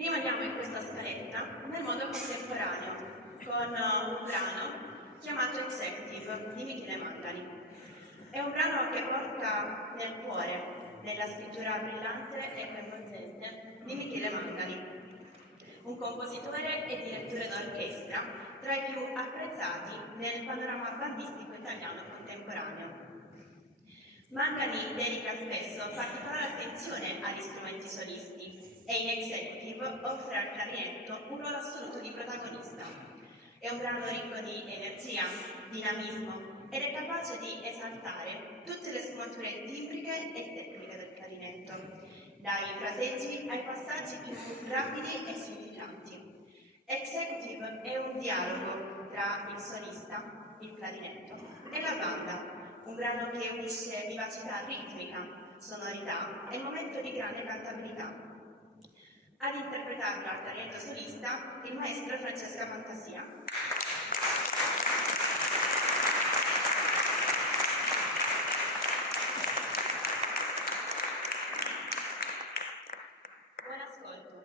Rimaniamo in questa scaletta nel mondo contemporaneo con un brano chiamato Executive di Michele Mangani. È un brano che porta nel cuore della scrittura brillante e coinvolgente di Michele Mangani, un compositore e direttore d'orchestra tra i più apprezzati nel panorama bandistico italiano contemporaneo. Mangani dedica spesso particolare attenzione agli strumenti solisti e in Executive offre al clarinetto un ruolo assoluto di protagonista. È un brano ricco di energia, dinamismo ed è capace di esaltare tutte le sfumature timbriche e tecniche del clarinetto, dai fraseggi ai passaggi più rapidi e significanti. Executive è un dialogo tra il solista, il clarinetto e la banda, un brano che unisce vivacità ritmica, sonorità e momento di grande cantabilità. Ad interpretarlo al clarinetto solista il maestro Francesca Fantasia. Buon ascolto.